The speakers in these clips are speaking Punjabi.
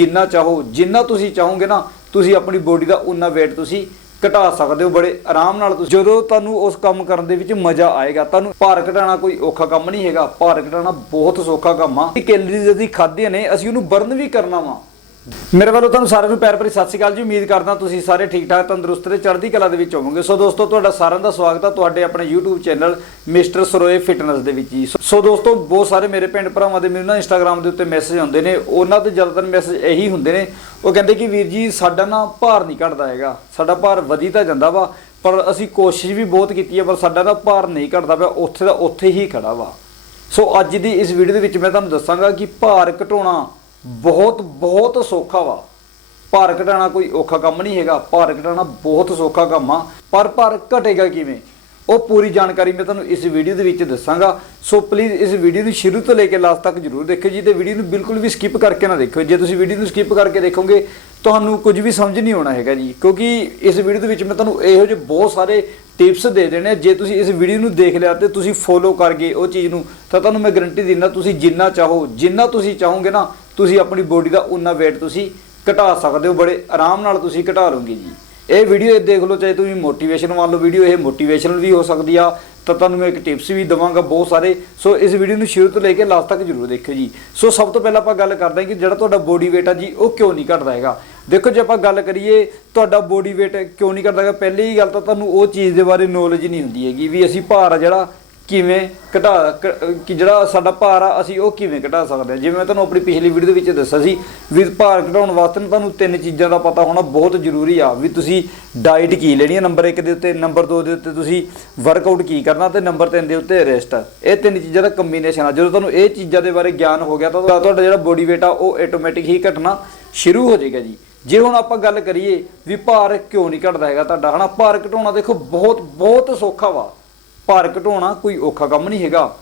ਜਿੰਨਾ ਚਾਹੋ, ਜਿੰਨਾ ਤੁਸੀਂ ਚਾਹੋਗੇ ਨਾ, ਤੁਸੀਂ ਆਪਣੀ ਬੋਡੀ ਦਾ ਉਨਾ weight ਤੁਸੀਂ ਘਟਾ ਸਕਦੇ ਹੋ ਬੜੇ ਆਰਾਮ ਨਾਲ ਤੁਸੀਂ। ਜਦੋਂ ਤੁਹਾਨੂੰ ਉਸ ਕੰਮ ਕਰਨ ਦੇ ਵਿੱਚ ਮਜ਼ਾ ਆਏਗਾ, ਤੁਹਾਨੂੰ ਭਾਰ ਘਟਾਉਣਾ ਕੋਈ ਔਖਾ ਕੰਮ ਨਹੀਂ ਹੈਗਾ। ਭਾਰ ਘਟਾਉਣਾ ਬਹੁਤ ਸੌਖਾ ਕੰਮ ਆ। ਕੈਲਰੀਜ਼ ਅਸੀਂ ਖਾਧੀਆਂ ਨੇ, ਅਸੀਂ ਉਹਨੂੰ ਬਰਨ ਵੀ ਕਰਨਾ ਵਾ। ਮੇਰੇ ਵੱਲੋਂ ਤੁਹਾਨੂੰ ਸਾਰਿਆਂ ਨੂੰ ਪਿਆਰ ਭਰੀ ਸਤਿ ਸ਼੍ਰੀ ਅਕਾਲ ਜੀ। ਉਮੀਦ ਕਰਦਾ ਤੁਸੀਂ ਸਾਰੇ ਠੀਕ ਠਾਕ, ਤੰਦਰੁਸਤ ਤੇ ਚੜ੍ਹਦੀ ਕਲਾ ਦੇ ਵਿੱਚ ਹੋਵੋਗੇ। ਸੋ ਦੋਸਤੋ, ਤੁਹਾਡਾ ਸਾਰਿਆਂ ਦਾ ਸਵਾਗਤ ਹੈ ਤੁਹਾਡੇ ਆਪਣੇ YouTube channel mister Saroye fitness ਦੇ ਵਿੱਚ ਜੀ। ਸੋ- ਦੋਸਤੋ, ਬਹੁਤ ਸਾਰੇ ਮੇਰੇ ਪਿੰਡ ਭਰਾਵਾਂ ਦੇ ਮੈਨੂੰ ਨਾ Instagram ਦੇ ਉੱਤੇ ਮੈਸੇਜ ਆਉਂਦੇ ਨੇ। ਉਹਨਾਂ ਤੇ ਜ਼ਿਆਦਾਤਰ ਮੈਸੇਜ ਇਹੀ ਹੁੰਦੇ ਨੇ। ਉਹ ਕਹਿੰਦੇ ਕਿ ਵੀਰ ਜੀ, ਸਾਡਾ ਨਾ ਭਾਰ ਨਹੀਂ ਘਟਦਾ ਹੈਗਾ। ਸਾਡਾ ਭਾਰ ਵਧੀ ਤਾਂ ਜਾਂਦਾ ਵਾ, ਪਰ ਅਸੀਂ ਕੋਸ਼ਿਸ਼ ਵੀ ਬਹੁਤ ਕੀਤੀ ਹੈ ਪਰ ਸਾਡਾ ਨਾ ਭਾਰ ਨਹੀਂ ਘਟਦਾ ਪਿਆ। ਉੱਥੇ ਦਾ ਉੱਥੇ ਹੀ ਖੜਾ ਵਾ। ਸੋ ਅੱਜ ਦੀ ਇਸ ਵੀਡੀਓ ਦੇ ਵਿੱਚ ਮੈਂ ਤੁਹਾਨੂੰ ਦੱਸਾਂਗਾ ਕਿ ਭਾਰ ਘਟਾਉਣਾ ਬਹੁਤ ਬਹੁਤ ਸੌਖਾ ਵਾ। ਭਾਰ ਘਟਾਉਣਾ ਕੋਈ ਔਖਾ ਕੰਮ ਨਹੀਂ ਹੈਗਾ। ਭਾਰ ਘਟਾਉਣਾ ਬਹੁਤ ਸੌਖਾ ਕੰਮ ਆ। ਪਰ ਭਾਰ ਘਟੇਗਾ ਕਿਵੇਂ? ਉਹ ਪੂਰੀ ਜਾਣਕਾਰੀ ਮੈਂ ਤੁਹਾਨੂੰ ਇਸ ਵੀਡੀਓ ਦੇ ਵਿੱਚ ਦੱਸਾਂਗਾ। ਸੋ ਪਲੀਜ਼ ਇਸ ਵੀਡੀਓ ਨੂੰ ਸ਼ੁਰੂ ਤੋਂ ਲੈ ਕੇ ਲਾਸਟ ਤੱਕ ਜਰੂਰ ਦੇਖਿਓ ਜੀ ਤੇ ਵੀਡੀਓ ਨੂੰ ਬਿਲਕੁਲ ਵੀ ਸਕਿਪ ਕਰਕੇ ਨਾ ਦੇਖਿਓ। ਜੇ ਤੁਸੀਂ ਵੀਡੀਓ ਨੂੰ ਸਕਿਪ ਕਰਕੇ ਦੇਖੋਗੇ, ਤੁਹਾਨੂੰ ਕੁਝ ਵੀ ਸਮਝ ਨਹੀਂ ਆਉਣਾ ਹੈਗਾ ਜੀ। ਕਿਉਂਕਿ ਇਸ ਵੀਡੀਓ ਦੇ ਵਿੱਚ ਮੈਂ ਤੁਹਾਨੂੰ ਇਹੋ ਜਿਹੇ ਬਹੁਤ ਸਾਰੇ ਟਿਪਸ ਦੇ ਦੇਣੇ ਆ। ਜੇ ਤੁਸੀਂ ਇਸ ਵੀਡੀਓ ਨੂੰ ਦੇਖ ਲਿਆ ਤੇ ਤੁਸੀਂ ਫੋਲੋ ਕਰ ਗਏ ਉਹ ਚੀਜ਼ ਨੂੰ, ਤਾਂ ਤੁਹਾਨੂੰ ਮੈਂ ਗਰੰਟੀ ਦਿੰਦਾ, ਤੁਸੀਂ ਜਿੰਨਾ ਚਾਹੋ, ਜਿੰਨਾ ਤੁਸੀਂ ਚਾਹੋਗੇ ਨਾ ਤੁਸੀਂ ਆਪਣੀ ਬੋਡੀ ਦਾ ਉਨਾ weight ਤੁਸੀਂ ਘਟਾ ਸਕਦੇ ਹੋ, ਬੜੇ ਆਰਾਮ ਨਾਲ ਤੁਸੀਂ ਘਟਾ ਲਓਗੇ ਜੀ। ਇਹ ਵੀਡੀਓ ਇਹ ਦੇਖ ਲਓ, ਚਾਹੇ ਤੁਸੀਂ ਮੋਟੀਵੇਸ਼ਨ ਮੰਨ ਲਓ ਵੀਡੀਓ ਇਹ ਮੋਟੀਵੇਸ਼ਨਲ ਵੀ ਹੋ ਸਕਦੀ ਆ। ਤਾਂ ਤੁਹਾਨੂੰ ਮੈਂ ਇੱਕ ਟਿਪਸ ਵੀ ਦਵਾਂਗਾ ਬਹੁਤ ਸਾਰੇ। ਸੋ ਇਸ ਵੀਡੀਓ ਨੂੰ ਸ਼ੁਰੂ ਤੋਂ ਲੈ ਕੇ ਲਾਸਟ ਤੱਕ ਜਰੂਰ ਦੇਖਿਓ ਜੀ। ਸੋ ਸਭ ਤੋਂ ਪਹਿਲਾਂ ਆਪਾਂ ਗੱਲ ਕਰਦੇ ਹਾਂ ਕਿ ਜਿਹੜਾ ਤੁਹਾਡਾ ਬੋਡੀ weight ਆ ਜੀ, ਉਹ ਕਿਉਂ ਨਹੀਂ ਘਟਦਾ ਹੈਗਾ? ਦੇਖੋ ਜੇ ਆਪਾਂ ਗੱਲ ਕਰੀਏ, ਤੁਹਾਡਾ ਬੋਡੀ weight ਕਿਉਂ ਨਹੀਂ ਘਟਦਾ ਹੈਗਾ? ਪਹਿਲੀ ਗੱਲ ਤਾਂ ਤੁਹਾਨੂੰ ਉਹ ਚੀਜ਼ ਦੇ ਬਾਰੇ ਨੌਲੇਜ ਨਹੀਂ ਹੁੰਦੀ ਹੈਗੀ ਵੀ ਅਸੀਂ ਭਾਰ ਆ ਜਿਹੜਾ ਕਿਵੇਂ ਘਟਾ ਕ- ਕਿ ਜਿਹੜਾ ਸਾਡਾ ਭਾਰ ਆ, ਅਸੀਂ ਉਹ ਕਿਵੇਂ ਘਟਾ ਸਕਦੇ ਹਾਂ ਜਿਵੇਂ ਮੈਂ ਤੁਹਾਨੂੰ ਆਪਣੀ ਪਿਛਲੀ ਵੀਡੀਓ ਦੇ ਵਿੱਚ ਦੱਸਿਆ ਸੀ ਵੀ ਭਾਰ ਘਟਾਉਣ ਵਾਸਤੇ ਨਾ ਤੁਹਾਨੂੰ ਤਿੰਨ ਚੀਜ਼ਾਂ ਦਾ ਪਤਾ ਹੋਣਾ ਬਹੁਤ ਜ਼ਰੂਰੀ ਆ, ਵੀ ਤੁਸੀਂ ਡਾਈਟ ਕੀ ਲੈਣੀ ਹੈ ਨੰਬਰ 1 ਦੇ ਉੱਤੇ ਨੰਬਰ 2 ਦੇ ਉੱਤੇ ਤੁਸੀਂ ਵਰਕਆਊਟ ਕੀ ਕਰਨਾ ਤੇ ਨੰਬਰ 3 ਦੇ ਉੱਤੇ ਰੈਸਟ ਇਹ ਤਿੰਨ ਚੀਜ਼ਾਂ ਦਾ ਕੰਬੀਨੇਸ਼ਨ ਆ। ਜਦੋਂ ਤੁਹਾਨੂੰ ਇਹ ਚੀਜ਼ਾਂ ਦੇ ਬਾਰੇ ਗਿਆਨ ਹੋ ਗਿਆ ਤਾਂ ਤੁਹਾਡਾ ਜਿਹੜਾ ਬੋਡੀ weight ਆ, ਉਹ ਆਟੋਮੈਟਿਕ ਹੀ ਘਟਣਾ ਸ਼ੁਰੂ ਹੋ ਜਾਏਗਾ ਜੀ। ਜੇ ਹੁਣ ਆਪਾਂ ਗੱਲ ਕਰੀਏ ਵੀ ਭਾਰ ਕਿਉਂ ਨਹੀਂ ਘਟਦਾ ਹੈਗਾ ਤੁਹਾਡਾ, ਹਨਾ? ਭਾਰ ਘਟਾਉਣਾ ਦੇਖੋ ਬਹੁਤ ਬਹੁਤ ਸੌਖਾ ਵਾ। ਭਾਰ ਘਟਾਉਣਾ ਕੋਈ ਔਖਾ ਕੰਮ ਨਹੀਂ ਹੈਗਾ।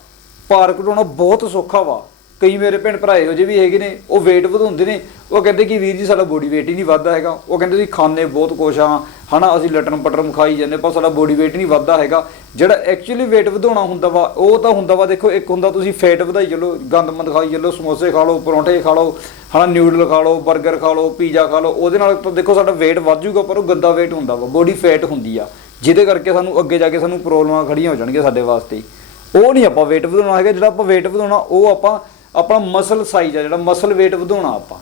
ਭਾਰ ਘਟਾਉਣਾ ਬਹੁਤ ਸੌਖਾ ਵਾ। ਕਈ ਮੇਰੇ ਭੈਣ ਭਰਾ ਇਹੋ ਜਿਹੇ ਵੀ ਹੈਗੇ ਨੇ, ਉਹ weight ਵਧਾਉਂਦੇ ਨੇ। ਉਹ ਕਹਿੰਦੇ ਕਿ ਵੀਰ ਜੀ, ਸਾਡਾ ਬੋਡੀ weight ਹੀ ਨਹੀਂ ਵੱਧਦਾ ਹੈਗਾ। ਉਹ ਕਹਿੰਦੇ ਤੁਸੀਂ ਖਾਂਦੇ ਬਹੁਤ ਕੁਛ ਆ। ਹਨਾ, ਅਸੀਂ ਲਟਣ ਪਟਰਮ ਖਾਈ ਜਾਂਦੇ ਪਰ ਸਾਡਾ ਬੋਡੀ weight ਨਹੀਂ ਵੱਧਦਾ ਹੈਗਾ। ਜਿਹੜਾ ਐਕਚੁਅਲੀ weight ਵਧਾਉਣਾ ਹੁੰਦਾ ਵਾ, ਉਹ ਤਾਂ ਹੁੰਦਾ ਵਾ, ਦੇਖੋ, ਇੱਕ ਹੁੰਦਾ ਤੁਸੀਂ ਫੈਟ ਵਧਾਈ ਚੱਲੋ, ਗੰਦਮੰਦ ਖਾਈ ਚੱਲੋ, ਸਮੋਸੇ ਖਾ ਲਓ, ਪਰੌਂਠੇ ਖਾ ਲਓ, ਹਨਾ ਨਿਊਡਲ ਖਾ ਲਓ 버ਗਰ ਖਾ ਲਓ ਪੀਜ਼ਾ ਖਾ ਲਓ, ਉਹਦੇ ਨਾਲ ਤਾਂ ਦੇਖੋ ਸਾਡਾ weight ਵੱਧ ਜਾਊਗਾ, ਪਰ ਉਹ ਗੰਦਾ weight ਹੁੰਦਾ ਵਾ। ਬੋਡੀ ਫੈਟ ਹੁੰਦੀ ਆ। ਜਿਹਦੇ ਕਰਕੇ ਸਾਨੂੰ ਅੱਗੇ ਜਾ ਕੇ ਸਾਨੂੰ ਪ੍ਰੋਬਲਮਾਂ ਖੜੀਆਂ ਹੋ ਜਾਣਗੀਆਂ ਸਾਡੇ ਵਾਸਤੇ ਉਹ ਨਹੀਂ ਆਪਾਂ weight ਵਧਾਉਣਾ ਹੈਗਾ, ਜਿਹੜਾ ਆਪਾਂ weight ਵਧਾਉਣਾ, ਉਹ ਆਪਾਂ, ਆਪਣਾ ਮਸਲ ਸਾਈਜ਼ ਆ, ਜਿਹੜਾ ਮਸਲ weight ਵਧਾਉਣਾ ਆਪਾਂ।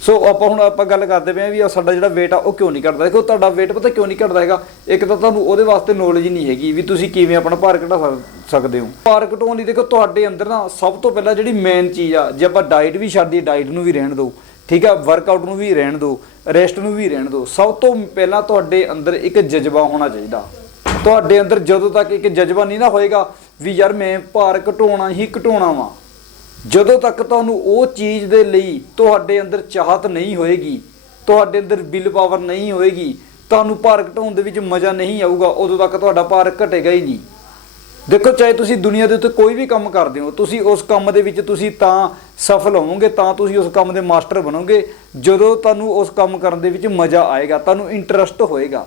ਸੋ ਆਪਾਂ ਹੁਣ ਆਪਾਂ ਗੱਲ ਕਰਦੇ ਪਏ ਆ ਵੀ ਸਾਡਾ ਜਿਹੜਾ weight ਆ, ਉਹ ਕਿਉਂ ਨਹੀਂ ਘਟਦਾ? ਦੇਖੋ, ਤੁਹਾਡਾ weight ਪਤਾ ਕਿਉਂ ਨਹੀਂ ਘਟਦਾ ਹੈਗਾ? ਇੱਕ ਤਾਂ ਤੁਹਾਨੂੰ ਉਹਦੇ ਵਾਸਤੇ ਨੌਲੇਜ ਨਹੀਂ ਹੈਗੀ ਵੀ ਤੁਸੀਂ ਕਿਵੇਂ ਆਪਣਾ ਭਾਰ ਘਟਾ ਸਕਦੇ ਹੋ। ਭਾਰ ਘਟਾਉਣ ਲਈ ਦੇਖੋ, ਤੁਹਾਡੇ ਅੰਦਰ ਨਾ ਸਭ ਤੋਂ ਪਹਿਲਾਂ ਜਿਹੜੀ ਮੇਨ ਚੀਜ਼ ਆ, ਜੇ ਆਪਾਂ ਡਾਈਟ ਵੀ ਛੱਡ ਦਈਏ ਡਾਈਟ ਨੂੰ ਵੀ ਰਹਿਣ ਦਿਓ। ਠੀਕ ਹੈ ਵਰਕਆਊਟ ਨੂੰ ਵੀ ਰਹਿਣ ਦਿਓ ਰੈਸਟ ਨੂੰ ਵੀ ਰਹਿਣ ਦਿਓ। ਸਭ ਤੋਂ ਪਹਿਲਾਂ ਤੁਹਾਡੇ ਅੰਦਰ ਇੱਕ ਜਜ਼ਬਾ ਹੋਣਾ ਚਾਹੀਦਾ। ਤੁਹਾਡੇ ਅੰਦਰ ਜਦੋਂ ਤੱਕ ਇੱਕ ਜਜ਼ਬਾ ਨਹੀਂ ਨਾ ਹੋਏਗਾ ਵੀ ਯਾਰ ਮੈਂ ਭਾਰ ਘਟਾਉਣਾ ਹੀ ਘਟਾਉਣਾ ਵਾ। ਜਦੋਂ ਤੱਕ ਤੁਹਾਨੂੰ ਉਹ ਚੀਜ਼ ਦੇ ਲਈ ਤੁਹਾਡੇ ਅੰਦਰ ਚਾਹਤ ਨਹੀਂ ਹੋਏਗੀ, ਤੁਹਾਡੇ ਅੰਦਰ ਬਿਲ ਪਾਵਰ ਨਹੀਂ ਹੋਏਗੀ, ਤੁਹਾਨੂੰ ਭਾਰ ਘਟਾਉਣ ਦੇ ਵਿੱਚ ਮਜ਼ਾ ਨਹੀਂ ਆਊਗਾ, ਉਦੋਂ ਤੱਕ ਤੁਹਾਡਾ ਭਾਰ ਘਟੇਗਾ ਹੀ ਨਹੀਂ। ਦੇਖੋ, ਚਾਹੇ ਤੁਸੀਂ ਦੁਨੀਆ ਦੇ ਉੱਤੇ ਕੋਈ ਵੀ ਕੰਮ ਕਰਦੇ ਹੋ, ਤੁਸੀਂ ਉਸ ਕੰਮ ਦੇ ਵਿੱਚ ਤੁਸੀਂ ਤਾਂ ਸਫਲ ਹੋਵੋਗੇ, ਤਾਂ ਤੁਸੀਂ ਉਸ ਕੰਮ ਦੇ ਮਾਸਟਰ ਬਣੋਗੇ, ਜਦੋਂ ਤੁਹਾਨੂੰ ਉਸ ਕੰਮ ਕਰਨ ਦੇ ਵਿੱਚ ਮਜ਼ਾ ਆਏਗਾ, ਤੁਹਾਨੂੰ ਇੰਟਰਸਟ ਹੋਏਗਾ।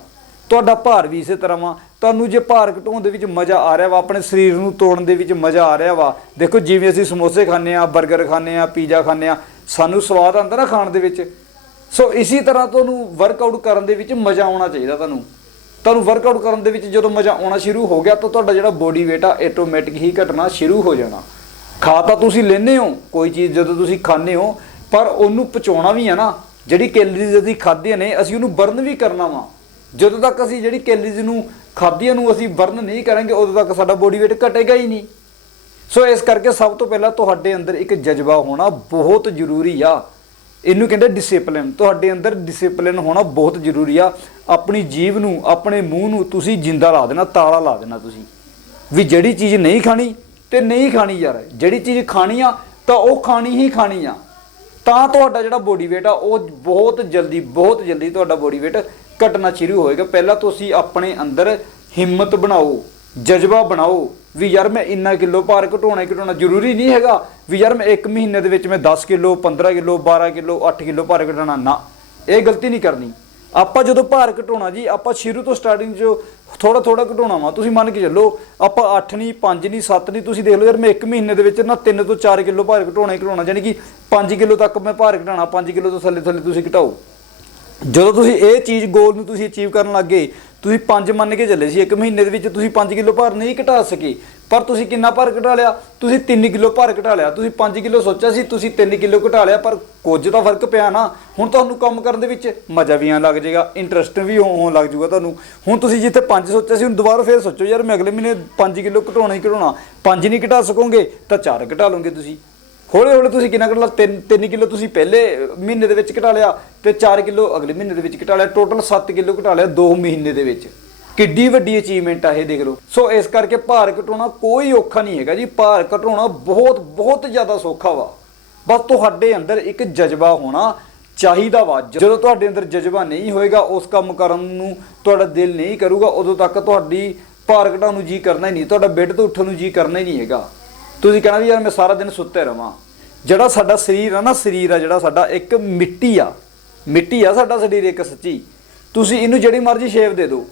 ਤੁਹਾਡਾ ਭਾਰ ਵੀ ਇਸੇ ਤਰ੍ਹਾਂ ਵਾ। ਤੁਹਾਨੂੰ ਜੇ ਭਾਰ ਘਟਾਉਣ ਦੇ ਵਿੱਚ ਮਜ਼ਾ ਆ ਰਿਹਾ ਵਾ, ਆਪਣੇ ਸਰੀਰ ਨੂੰ ਤੋੜਨ ਦੇ ਵਿੱਚ ਮਜ਼ਾ ਆ ਰਿਹਾ ਵਾ, ਦੇਖੋ, ਜਿਵੇਂ ਅਸੀਂ ਸਮੋਸੇ ਖਾਂਦੇ ਆ 버ਗਰ ਖਾਂਦੇ ਆ ਪੀਜ਼ਾ ਖਾਂਦੇ ਆ ਸਾਨੂੰ ਸਵਾਦ ਆਉਂਦਾ ਨਾ ਖਾਣ ਦੇ ਵਿੱਚ। ਸੋ ਇਸੇ ਤਰ੍ਹਾਂ ਤੁਹਾਨੂੰ ਵਰਕਆਊਟ ਕਰਨ ਦੇ ਵਿੱਚ ਮਜ਼ਾ ਆਉਣਾ ਚਾਹੀਦਾ ਤੁਹਾਨੂੰ। ਤੁਹਾਨੂੰ ਵਰਕਆਊਟ ਕਰਨ ਦੇ ਵਿੱਚ ਜਦੋਂ ਮਜ਼ਾ ਆਉਣਾ ਸ਼ੁਰੂ ਹੋ ਗਿਆ ਤਾਂ ਤੁਹਾਡਾ ਜਿਹੜਾ ਬੋਡੀ weight ਆ ਆਟੋਮੈਟਿਕ ਹੀ ਘਟਣਾ ਸ਼ੁਰੂ ਹੋ ਜਾਣਾ। ਖਾ ਤਾਂ ਤੁਸੀਂ ਲੈਂਦੇ ਹੋ, ਕੋਈ ਚੀਜ਼ ਜਦੋਂ ਤੁਸੀਂ ਖਾਂਦੇ ਹੋ, ਪਰ ਉਹਨੂੰ ਪਚਾਉਣਾ ਵੀ ਆ ਨਾ। ਜਿਹੜੀ ਕੈਲਰੀਜ਼ ਅਸੀਂ ਖਾਧੀਆਂ ਨੇ, ਅਸੀਂ ਉਹਨੂੰ ਬਰਨ ਵੀ ਕਰਨਾ ਵਾ। ਜਦੋਂ ਤੱਕ ਅਸੀਂ ਜਿਹੜੀ ਕੈਲਰੀਜ਼ ਨੂੰ ਖਾਧੀਆਂ ਨੂੰ ਅਸੀਂ ਬਰਨ ਨਹੀਂ ਕਰਾਂਗੇ, ਉਦੋਂ ਤੱਕ ਸਾਡਾ ਬੋਡੀ weight ਘਟੇਗਾ ਹੀ ਨਹੀਂ। ਸੋ ਇਸ ਕਰਕੇ ਸਭ ਤੋਂ ਪਹਿਲਾਂ ਤੁਹਾਡੇ ਅੰਦਰ ਇੱਕ ਜਜ਼ਬਾ ਹੋਣਾ ਬਹੁਤ ਜ਼ਰੂਰੀ ਆ। ਇਹਨੂੰ ਕਹਿੰਦੇ ਡਿਸਪਲਿਨ ਤੁਹਾਡੇ ਅੰਦਰ ਡਿਸਪਲਿਨ ਹੋਣਾ ਬਹੁਤ ਜ਼ਰੂਰੀ ਆ। ਆਪਣੀ ਜੀਵ ਨੂੰ, ਆਪਣੇ ਮੂੰਹ ਨੂੰ ਤੁਸੀਂ ਜਿੰਦਾ ਲਾ ਦੇਣਾ, ਤਾਲਾ ਲਾ ਦੇਣਾ ਤੁਸੀਂ। ਵੀ ਜਿਹੜੀ ਚੀਜ਼ ਨਹੀਂ ਖਾਣੀ ਤੇ ਨਹੀਂ ਖਾਣੀ ਯਾਰ, ਜਿਹੜੀ ਚੀਜ਼ ਖਾਣੀ ਆ ਤਾਂ ਉਹ ਖਾਣੀ ਹੀ ਖਾਣੀ ਆ। ਤਾਂ ਤੁਹਾਡਾ ਜਿਹੜਾ ਬੋਡੀ weight ਆ, ਉਹ ਬਹੁਤ ਜਲਦੀ ਬਹੁਤ ਜਲਦੀ ਤੁਹਾਡਾ ਬੋਡੀ weight ਘਟਣਾ ਸ਼ੁਰੂ ਹੋਏਗਾ। ਪਹਿਲਾਂ ਤੁਸੀਂ ਆਪਣੇ ਅੰਦਰ ਹਿੰਮਤ ਬਣਾਓ, ਜਜ਼ਬਾ ਬਣਾਓ ਵੀ ਯਾਰ ਮੈਂ ਇੰਨਾ ਕਿਲੋ ਭਾਰ ਘਟਾਉਣਾ ਹੀ ਘਟਾਉਣਾ, ਜ਼ਰੂਰੀ ਨਹੀਂ ਹੈਗਾ ਵੀ ਯਾਰ ਮੈਂ 1 ਮਹੀਨੇ ਦੇ ਵਿੱਚ ਮੈਂ 10 ਕਿਲੋ 15 ਕਿਲੋ 12 ਕਿਲੋ 8 ਕਿਲੋ ਭਾਰ ਘਟਾਉਣਾ ਨਾ। ਇਹ ਗਲਤੀ ਨਹੀਂ ਕਰਨੀ। ਆਪਾਂ ਜਦੋਂ ਭਾਰ ਘਟਾਉਣਾ ਜੀ, ਆਪਾਂ ਸ਼ੁਰੂ ਤੋਂ ਸਟਾਰਟਿੰਗ 'ਚ ਥੋੜਾ ਥੋੜਾ ਘਟਾਉਣਾ ਵਾ। ਤੁਸੀਂ ਮੰਨ ਕੇ ਚੱਲੋ, ਆਪਾਂ 8 ਨਹੀਂ 5 ਨਹੀਂ 7 ਨਹੀਂ ਤੁਸੀਂ ਦੇਖ ਲਓ ਯਾਰ ਮੈਂ 1 ਮਹੀਨੇ ਦੇ ਵਿੱਚ ਨਾ 3 ਤੋਂ 4 ਕਿਲੋ ਭਾਰ ਘਟਾਉਣਾ ਹੀ ਘਟਾਉਣਾ। ਯਾਨੀ ਕਿ 5 ਕਿਲੋ ਤੱਕ ਮੈਂ ਭਾਰ ਘਟਾਉਣਾ 5 ਕਿਲੋ ਤੋਂ ਥੱਲੇ ਥੱਲੇ ਤੁਸੀਂ ਘਟਾਓ। ਜਦੋਂ ਤੁਸੀਂ ਇਹ ਚੀਜ਼ ਗੋਲ ਨੂੰ ਤੁਸੀਂ ਅਚੀਵ ਕਰਨ ਲੱਗੇ ਤੁਸੀਂ 5 ਮੰਨ ਕੇ ਚੱਲੇ ਸੀ, ਇੱਕ ਮਹੀਨੇ ਦੇ ਵਿੱਚ ਤੁਸੀਂ 5 ਕਿਲੋ ਭਾਰ ਨਹੀਂ ਘਟਾ ਸਕੇ। ਪਰ ਤੁਸੀਂ ਕਿੰਨਾ ਭਾਰ ਘਟਾ ਲਿਆ? ਤੁਸੀਂ 3 ਕਿਲੋ ਭਾਰ ਘਟਾ ਲਿਆ। ਤੁਸੀਂ 5 ਕਿਲੋ ਸੋਚਿਆ ਸੀ, ਤੁਸੀਂ 3 ਕਿਲੋ ਘਟਾ ਲਿਆ, ਪਰ ਕੁਝ ਤਾਂ ਫ਼ਰਕ ਪਿਆ ਨਾ। ਹੁਣ ਤੁਹਾਨੂੰ ਕੰਮ ਕਰਨ ਦੇ ਵਿੱਚ ਮਜ਼ਾ ਵੀ ਆਉਣ ਲੱਗ ਜਾਏਗਾ ਇੰਟਰਸਟ ਵੀ ਹੋ- ਹੋਣ ਲੱਗ ਜਾਊਗਾ ਤੁਹਾਨੂੰ। ਹੁਣ ਤੁਸੀਂ ਜਿੱਥੇ 5 ਸੋਚਿਆ ਸੀ, ਹੁਣ ਦੁਬਾਰਾ ਫੇਰ ਸੋਚੋ, ਯਾਰ ਮੈਂ ਅਗਲੇ ਮਹੀਨੇ 5 ਕਿਲੋ ਘਟਾਉਣਾ ਹੀ ਘਟਾਉਣਾ। 5 ਨਹੀਂ ਘਟਾ ਸਕੋਗੇ, ਤਾਂ 4 ਘਟਾ ਲਓਗੇ ਤੁਸੀਂ। ਹੌਲੀ ਹੌਲੀ ਤੁਸੀਂ ਕਿੰਨਾ ਘਟਾ ਲਿਆ 3 3 ਕਿਲੋ ਤੁਸੀਂ ਪਹਿਲੇ ਮਹੀਨੇ ਦੇ ਵਿੱਚ ਘਟਾ ਲਿਆ ਤੇ 4 ਕਿਲੋ ਅਗਲੇ ਮਹੀਨੇ ਦੇ ਵਿੱਚ ਘਟਾ ਲਿਆ ਟੋਟਲ 7 ਕਿਲੋ ਘਟਾ ਲਿਆ 2 ਮਹੀਨੇ ਦੇ ਵਿੱਚ। ਕਿੱਡੀ ਵੱਡੀ ਅਚੀਵਮੈਂਟ ਆ ਇਹ ਦੇਖ ਲਓ। ਸੋ ਇਸ ਕਰਕੇ ਭਾਰ ਘਟਾਉਣਾ ਕੋਈ ਔਖਾ ਨਹੀਂ ਹੈਗਾ ਜੀ। ਭਾਰ ਘਟਾਉਣਾ ਬਹੁਤ ਬਹੁਤ ਜ਼ਿਆਦਾ ਸੌਖਾ ਵਾ। ਬਸ ਤੁਹਾਡੇ ਅੰਦਰ ਇੱਕ ਜਜ਼ਬਾ ਹੋਣਾ ਚਾਹੀਦਾ ਵਾ। ਜਦੋਂ ਤੁਹਾਡੇ ਅੰਦਰ ਜਜ਼ਬਾ ਨਹੀਂ ਹੋਏਗਾ, ਉਸ ਕੰਮ ਕਰਨ ਨੂੰ ਤੁਹਾਡਾ ਦਿਲ ਨਹੀਂ ਕਰੂਗਾ, ਉਦੋਂ ਤੱਕ ਤੁਹਾਡੀ ਭਾਰ ਘਟਾਉਣ ਨੂੰ ਜੀ ਕਰਨਾ ਹੀ ਨਹੀਂ। ਤੁਹਾਡਾ ਬੈੱਡ ਤੋਂ ਉੱਠਣ ਨੂੰ ਜੀ ਕਰਨਾ ਹੀ ਨਹੀਂ ਹੈਗਾ। ਤੁਸੀਂ ਕਹਿਣਾ ਵੀ ਯਾਰ ਮੈਂ ਸਾਰਾ ਦਿਨ ਸੁੱਤੇ ਰਵਾਂ। ਜਿਹੜਾ ਸਾਡਾ ਸਰੀਰ ਆ ਨਾ, ਸਰੀਰ ਆ ਜਿਹੜਾ ਸਾਡਾ ਇੱਕ ਮਿੱਟੀ ਆ। ਮਿੱਟੀ ਆ ਸਾਡਾ ਸਰੀਰ ਇੱਕ ਸੱਚੀ। ਤੁਸੀਂ ਇਹਨੂੰ ਜਿਹੜੀ ਮਰਜ਼ੀ ਸ਼ੇਪ ਦੇ ਦਿਓ।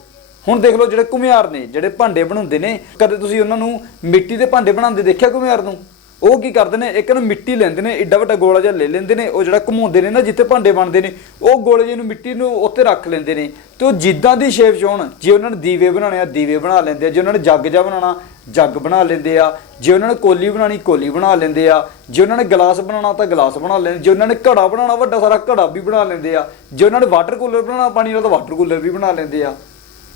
ਹੁਣ ਦੇਖ ਲਓ ਜਿਹੜੇ ਘੁਮਿਆਰ ਨੇ, ਜਿਹੜੇ ਭਾਂਡੇ ਬਣਾਉਂਦੇ ਨੇ, ਕਦੇ ਤੁਸੀਂ ਉਹਨਾਂ ਨੂੰ ਮਿੱਟੀ ਦੇ ਭਾਂਡੇ ਬਣਾਉਂਦੇ ਦੇਖਿਆ ਘੁਮਿਆਰ ਨੂੰ? ਉਹ ਕੀ ਕਰਦੇ ਨੇ, ਇੱਕ ਨਾ ਮਿੱਟੀ ਲੈਂਦੇ ਨੇ, ਏਡਾ ਵੱਡਾ ਗੋਲਾ ਜਿਹਾ ਲੈ ਲੈਂਦੇ ਨੇ, ਉਹ ਜਿਹੜਾ ਘੁਮਾਉਂਦੇ ਨੇ ਨਾ ਜਿੱਥੇ ਭਾਂਡੇ ਬਣਦੇ ਨੇ, ਉਹ ਗੋਲੇ ਜਿਹੇ ਨੂੰ ਮਿੱਟੀ ਨੂੰ ਉੱਤੇ ਰੱਖ ਲੈਂਦੇ ਨੇ। ਤੇ ਉਹ ਜਿੱਦਾਂ ਦੀ ਸ਼ੇਪ ਚ ਹੋਣ, ਜੇ ਉਹਨਾਂ ਨੇ ਦੀਵੇ ਬਣਾਉਣੇ ਆ, ਦੀਵੇ ਬਣਾ ਲੈਂਦੇ ਆ, ਜੇ ਉਹਨਾਂ ਨੇ ਜੱਗ ਜਿਹਾ ਬਣਾਉਣਾ ਜੱਗ ਬਣਾ ਲੈਂਦੇ ਆ। ਜੇ ਉਹਨਾਂ ਨੇ ਕੋਲੀ ਬਣਾਣੀ ਕੋਲੀ ਬਣਾ ਲੈਂਦੇ ਆ। ਜੇ ਉਹਨਾਂ ਨੇ ਗਲਾਸ ਬਣਾਉਣਾ ਤਾਂ ਗਲਾਸ ਬਣਾ ਲੈਂਦੇ। ਜੇ ਉਹਨਾਂ ਨੇ ਘੜਾ ਬਣਾਉਣਾ, ਵੱਡਾ ਸਾਰਾ ਘੜਾ ਵੀ ਬਣਾ ਲੈਂਦੇ ਆ। ਜੇ ਉਹਨਾਂ ਨੇ ਵਾਟਰ ਕੂਲਰ ਬਣਾਉਣਾ ਪਾਣੀ ਵਾਲਾ ਤਾਂ ਵਾਟਰ ਕੂਲਰ ਵੀ ਬਣਾ ਲੈਂਦੇ ਆ।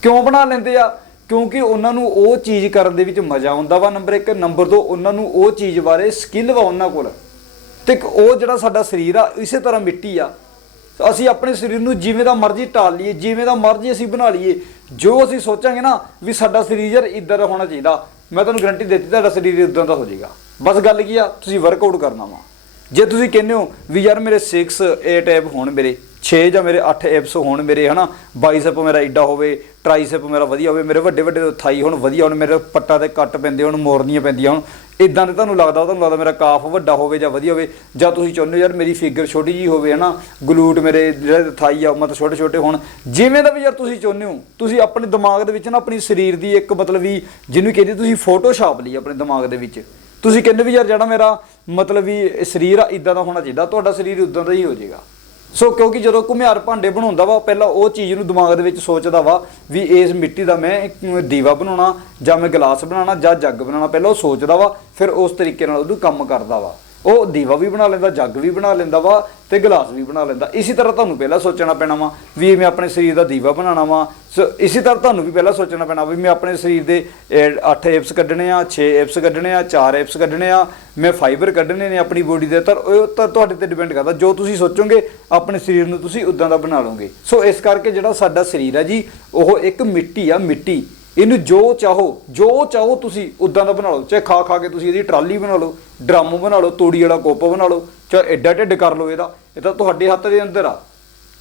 ਕਿਉਂ ਬਣਾ ਲੈਂਦੇ ਆ? ਕਿਉਂਕਿ ਉਹਨਾਂ ਨੂੰ ਉਹ ਚੀਜ਼ ਕਰਨ ਦੇ ਵਿੱਚ ਮਜ਼ਾ ਆਉਂਦਾ ਵਾ ਨੰਬਰ 1 ਨੰਬਰ 2 ਉਹਨਾਂ ਨੂੰ ਉਹ ਚੀਜ਼ ਬਾਰੇ ਸਕਿੱਲ ਵਾ ਉਹਨਾਂ ਕੋਲ। ਤੇ ਉਹ ਜਿਹੜਾ ਸਾਡਾ ਸਰੀਰ ਆ, ਇਸੇ ਤਰ੍ਹਾਂ ਮਿੱਟੀ ਆ। ਅਸੀਂ ਆਪਣੇ ਸਰੀਰ ਨੂੰ ਜਿਵੇਂ ਦਾ ਮਰਜ਼ੀ ਟਾਲ ਲਈਏ, ਜਿਵੇਂ ਦਾ ਮਰਜ਼ੀ ਅਸੀਂ ਬਣਾ ਲਈਏ, ਜੋ ਅਸੀਂ ਸੋਚਾਂਗੇ ਨਾ ਵੀ ਸਾਡਾ ਸਰੀਰ ਯਾਰ ਇਦਾਂ ਦਾ ਹੋਣਾ ਚਾਹੀਦਾ, ਮੈਂ ਤੁਹਾਨੂੰ ਗਰੰਟੀ ਦਿੱਤੀ, ਤੁਹਾਡਾ ਸਰੀਰ ਇਦਾਂ ਦਾ ਹੋ ਜਾਏਗਾ। ਬਸ ਗੱਲ ਕੀ ਆ, ਤੁਸੀਂ ਵਰਕਆਊਟ ਕਰਨਾ ਵਾ। ਜੇ ਤੁਸੀਂ ਕਹਿੰਦੇ ਹੋ ਵੀ ਯਾਰ ਮੇਰੇ 6 8 ਐਪ ਹੋਣ ਮੇਰੇ 6 ਜਾਂ ਮੇਰੇ 8 ਐਪਸ ਹੋਣ ਮੇਰੇ, ਹਨਾ ਬਾਈਸੈਪ ਮੇਰਾ ਏਡਾ ਹੋਵੇ ਟ੍ਰਾਈਸੈਪ ਮੇਰਾ ਵਧੀਆ ਹੋਵੇ, ਮੇਰੇ ਵੱਡੇ ਵੱਡੇ ਥਾਈ ਹੋਣ, ਵਧੀਆ ਹੋਣ, ਮੇਰੇ ਪੱਟਾਂ ਤੇ ਕੱਟ ਪੈਂਦੇ ਹੋਣ, ਮੋਰਨੀਆਂ ਪੈਂਦੀਆਂ ਹੋਣ ਇਦਾਂ ਦੇ ਤੁਹਾਨੂੰ ਲੱਗਦਾ ਤੁਹਾਨੂੰ ਲੱਗਦਾ ਮੇਰਾ ਕਾਫ ਵੱਡਾ ਹੋਵੇ ਜਾਂ ਵਧੀਆ ਹੋਵੇ, ਜਾਂ ਤੁਸੀਂ ਚਾਹੁੰਦੇ ਹੋ ਯਾਰ ਮੇਰੀ ਫਿਗਰ ਛੋਟੀ ਜੀ ਹੋਵੇ, ਹਨਾ? ਗਲੂਟ ਮੇਰੇ ਜਿਹੜੇ ਥਾਈ ਆ ਮਤਲਬ ਛੋਟੇ ਛੋਟੇ ਹੋਣ। ਜਿਵੇਂ ਦਾ ਵੀ ਯਾਰ ਤੁਸੀਂ ਚਾਹੁੰਦੇ ਹੋ, ਤੁਸੀਂ ਆਪਣੇ ਦਿਮਾਗ ਦੇ ਵਿੱਚ ਨਾ ਆਪਣੀ ਸਰੀਰ ਦੀ ਇੱਕ ਮਤਲਬ ਵੀ ਜਿਹਨੂੰ ਕਹਿੰਦੇ ਤੁਸੀਂ ਫੋਟੋਸ਼ਾਪ ਲਈ ਆਪਣੇ ਦਿਮਾਗ ਦੇ ਵਿੱਚ। ਤੁਸੀਂ ਕਹਿੰਦੇ ਵੀ ਯਾਰ ਜਿਹੜਾ ਮੇਰਾ ਮਤਲਬ ਵੀ ਸਰੀਰ ਆ ਇਦਾਂ ਦਾ ਹੋਣਾ ਚਾਹੀਦਾ, ਤੁਹਾਡਾ ਸਰੀਰ ਉਦਾਂ ਦਾ ਹੀ ਹੋ ਜਾਏਗਾ। ਸੋ ਕਿਉਂਕਿ ਜਦੋਂ ਘੁਮਿਆਰ ਭਾਂਡੇ ਬਣਾਉਂਦਾ ਵਾ, ਪਹਿਲਾਂ ਉਹ ਚੀਜ਼ ਨੂੰ ਦਿਮਾਗ ਦੇ ਵਿੱਚ ਸੋਚਦਾ ਵਾ ਵੀ ਇਸ ਮਿੱਟੀ ਦਾ ਮੈਂ ਦੀਵਾ ਬਣਾਉਣਾ ਜਾਂ ਮੈਂ ਗਲਾਸ ਬਣਾਉਣਾ ਜਾਂ ਜੱਗ ਬਣਾਉਣਾ, ਪਹਿਲਾਂ ਉਹ ਸੋਚਦਾ ਵਾ, ਫਿਰ ਉਸ ਤਰੀਕੇ ਨਾਲ ਉਹਨੂੰ ਕੰਮ ਕਰਦਾ ਵਾ। ਉਹ ਦੀਵਾ ਵੀ ਬਣਾ ਲੈਂਦਾ, ਜੱਗ ਵੀ ਬਣਾ ਲੈਂਦਾ ਵਾ ਤੇ ਗਲਾਸ ਵੀ ਬਣਾ ਲੈਂਦਾ। ਇਸੇ ਤਰ੍ਹਾਂ ਤੁਹਾਨੂੰ ਪਹਿਲਾਂ ਸੋਚਣਾ ਪੈਣਾ ਵਾ ਵੀ ਮੈਂ ਆਪਣੇ ਸਰੀਰ ਦਾ ਦੀਵਾ ਬਣਾਉਣਾ ਵਾ। ਸੋ ਇਸੇ ਤਰ੍ਹਾਂ ਤੁਹਾਨੂੰ ਵੀ ਪਹਿਲਾਂ ਸੋਚਣਾ ਪੈਣਾ ਵੀ ਮੈਂ ਆਪਣੇ ਸਰੀਰ ਦੇ 8 ਐਪਸ ਕੱਢਣੇ ਆ 6 ਐਪਸ ਕੱਢਣੇ ਆ 4 ਐਪਸ ਕੱਢਣੇ ਆ, ਮੈਂ ਫਾਈਬਰ ਕੱਢਣੇ ਨੇ ਆਪਣੀ ਬੋਡੀ ਦੇ, ਤਾਂ ਉਹ ਤਾਂ ਤੁਹਾਡੇ ਤੇ ਡਿਪੈਂਡ ਕਰਦਾ। ਜੋ ਤੁਸੀਂ ਸੋਚੋਗੇ, ਆਪਣੇ ਸਰੀਰ ਨੂੰ ਤੁਸੀਂ ਉਦਾਂ ਦਾ ਬਣਾ ਲਓਗੇ। ਸੋ ਇਸ ਕਰਕੇ ਜਿਹੜਾ ਸਾਡਾ ਸਰੀਰ ਆ ਜੀ, ਉਹ ਇੱਕ ਮਿੱਟੀ ਆ, ਮਿੱਟੀ। ਇਹਨੂੰ ਜੋ ਚਾਹੋ ਜੋ ਚਾਹੋ ਤੁਸੀਂ ਉਦਾਂ ਦਾ ਬਣਾ ਲਓ। ਚਾਹੇ ਖਾ ਖਾ ਕੇ ਤੁਸੀਂ ਇਹਦੀ ਟਰਾਲੀ ਬਣਾ ਲਓ, ਡਰਮ ਬਣਾ ਲਓ, ਤੂੜੀ ਵਾਲਾ ਕੋਪ ਬਣਾ ਲਓ, ਚਾਹੇ ਐਡਾ ਢਿੱਡ ਕਰ ਲਓ ਇਹਦਾ, ਇਹ ਤਾਂ ਤੁਹਾਡੇ ਹੱਥ ਦੇ ਅੰਦਰ ਆ।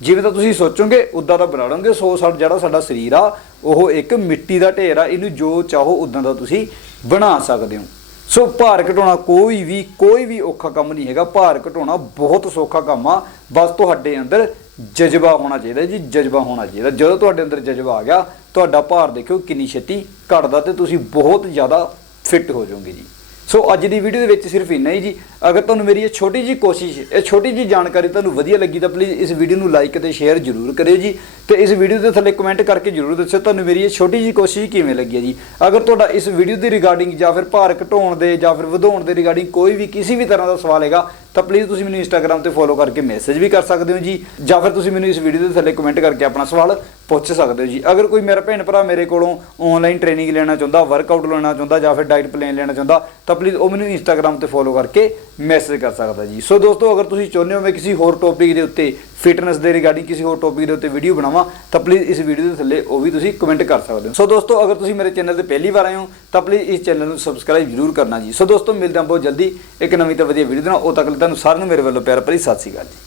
ਜਿਵੇਂ ਤਾਂ ਤੁਸੀਂ ਸੋਚੋਗੇ, ਉਦਾਂ ਦਾ ਬਣਾ ਲਓਗੇ। ਸੋ ਸਾਡਾ ਜਿਹੜਾ ਸਾਡਾ ਸਰੀਰ ਆ, ਉਹ ਇੱਕ ਮਿੱਟੀ ਦਾ ਢੇਰ ਆ। ਇਹਨੂੰ ਜੋ ਚਾਹੋ, ਉਦਾਂ ਦਾ ਤੁਸੀਂ ਬਣਾ ਸਕਦੇ ਹੋ। ਸੋ ਭਾਰ ਘਟਾਉਣਾ ਕੋਈ ਵੀ ਕੋਈ ਵੀ ਔਖਾ ਕੰਮ ਨਹੀਂ ਹੈਗਾ। ਭਾਰ ਘਟਾਉਣਾ ਬਹੁਤ ਸੌਖਾ ਕੰਮ ਆ। ਬਸ ਤੁਹਾਡੇ ਅੰਦਰ ਜਜ਼ਬਾ ਹੋਣਾ ਚਾਹੀਦਾ ਜੀ, ਜਜ਼ਬਾ ਹੋਣਾ ਚਾਹੀਦਾ। ਜਦੋਂ ਤੁਹਾਡੇ ਅੰਦਰ ਜਜ਼ਬਾ ਆ ਗਿਆ, ਤੁਹਾਡਾ ਭਾਰ ਦੇਖਿਓ ਕਿੰਨੀ ਛੇਤੀ ਘਟਦਾ ਤੇ ਤੁਸੀਂ ਬਹੁਤ ਜ਼ਿਆਦਾ ਫਿੱਟ ਹੋ ਜਾਓਗੇ ਜੀ। ਸੋ ਅੱਜ ਦੀ ਵੀਡੀਓ ਦੇ ਵਿੱਚ ਸਿਰਫ ਇੰਨਾ ਹੀ ਜੀ। ਅਗਰ ਤੁਹਾਨੂੰ ਮੇਰੀ ਇਹ ਛੋਟੀ ਜੀ ਕੋਸ਼ਿਸ਼, ਇਹ ਛੋਟੀ ਜੀ ਜਾਣਕਾਰੀ ਤੁਹਾਨੂੰ ਵਧੀਆ ਲੱਗੀ ਤਾਂ ਪਲੀਜ਼ ਇਸ ਵੀਡੀਓ ਨੂੰ ਲਾਈਕ ਅਤੇ ਸ਼ੇਅਰ ਜ਼ਰੂਰ ਕਰਿਓ ਜੀ। ਤੇ ਇਸ ਵੀਡੀਓ ਦੇ ਥੱਲੇ ਕਮੈਂਟ ਕਰਕੇ ਜ਼ਰੂਰ ਦੱਸਿਓ ਤੁਹਾਨੂੰ ਮੇਰੀ ਇਹ ਛੋਟੀ ਜੀ ਕੋਸ਼ਿਸ਼ ਕਿਵੇਂ ਲੱਗੀ ਹੈ ਜੀ। ਅਗਰ ਤੁਹਾਡਾ ਇਸ ਵੀਡੀਓ ਦੀ ਰਿਗਾਰਡਿੰਗ ਜਾਂ ਫਿਰ ਭਾਰ ਘਟਾਉਣ ਦੇ ਜਾਂ ਫਿਰ ਵਧਾਉਣ ਦੇ ਰਿਗਾਰਡਿੰਗ ਕੋਈ ਵੀ ਕਿਸੇ ਵੀ ਤਰ੍ਹਾਂ ਦਾ ਸਵਾਲ ਹੈਗਾ ਤਾਂ ਪਲੀਜ਼ ਤੁਸੀਂ ਮੈਨੂੰ ਇੰਸਟਾਗ੍ਰam ਤੇ ਫੋਲੋ ਕਰਕੇ ਮੈਸੇਜ ਵੀ ਕਰ ਸਕਦੇ ਹੋ ਜੀ। ਜਾਂ ਫਿਰ ਤੁਸੀਂ ਮੈਨੂੰ ਇਸ ਵੀਡੀਓ ਦੇ ਥੱਲੇ ਕਮੈਂਟ ਕਰਕੇ ਆਪਣਾ ਸਵਾਲ ਪੁੱਛ ਸਕਦੇ ਹੋ ਜੀ। ਅਗਰ ਕੋਈ ਮੇਰਾ ਭੈਣ ਭਰਾ ਮੇਰੇ ਕੋਲੋਂ ਆਨਲਾਈਨ ਟ੍ਰੇਨਿੰਗ ਲੈਣਾ ਚਾਹੁੰਦਾ ਵਰਕਆਊਟ ਲੈਣਾ ਚਾਹੁੰਦਾ ਜਾਂ ਫਿਰ ਡਾਈਟ ਪਲਾਨ ਲੈਣਾ ਚਾਹੁੰਦਾ, ਤਾਂ ਪਲੀਜ਼ ਉਹ ਮੈਨੂੰ ਇੰਸਟਾਗ੍ਰam ਤੇ ਫੋਲੋ ਕਰਕੇ ਮੈਸੇਜ ਕਰ ਸਕਦਾ ਜੀ। ਸੋ ਦੋਸਤੋ, ਅਗਰ ਤੁਸੀਂ ਚਾਹੁੰਦੇ ਹੋ ਮੈਂ ਕਿਸੇ ਹੋਰ ਟੌਪਿਕ ਦੇ ਉੱਤੇ ਫਿਟਨੈਸ ਦੇ ਰਿਗਾਰਡਿੰਗ ਕਿਸੇ ਹੋਰ ਟੌਪਿਕ ਦੇ ਉੱਤੇ ਵੀਡੀਓ ਬਣਾਵਾਂ, ਤਾਂ ਪਲੀਜ਼ ਇਸ ਵੀਡੀਓ ਦੇ ਥੱਲੇ ਉਹ ਵੀ ਤੁਸੀਂ ਕਮੈਂਟ ਕਰ ਸਕਦੇ ਹੋ। ਸੋ ਦੋਸਤੋ, ਅਗਰ ਤੁਸੀਂ ਮੇਰੇ ਚੈਨਲ ਤੇ ਪਹਿਲੀ ਵਾਰ ਆਏ ਹੋ, ਤਾਂ ਪਲੀਜ਼ ਇਸ ਚੈਨਲ ਨੂੰ ਸਬਸਕ੍ਰਾਈਬ ਜ਼ਰੂਰ ਕਰਨਾ ਜੀ। ਸੋ ਦੋਸਤੋ, ਮਿਲਦੇ ਹਾਂ ਬਹੁਤ ਜਲਦੀ ਇੱਕ ਨਵੀਂ ਤੇ ਵਧੀਆ ਵੀਡੀਓ ਦੇ ਨਾਲ। ਉਹ ਤੱਕ ਲਈ ਤੁਹਾਨੂੰ ਸਾਰਿਆਂ ਨੂੰ ਮੇਰੇ ਵੱਲੋਂ ਪਿਆਰ ਭਰੀ ਸਤਿ ਸ਼੍ਰੀ ਅਕਾਲ ਜੀ।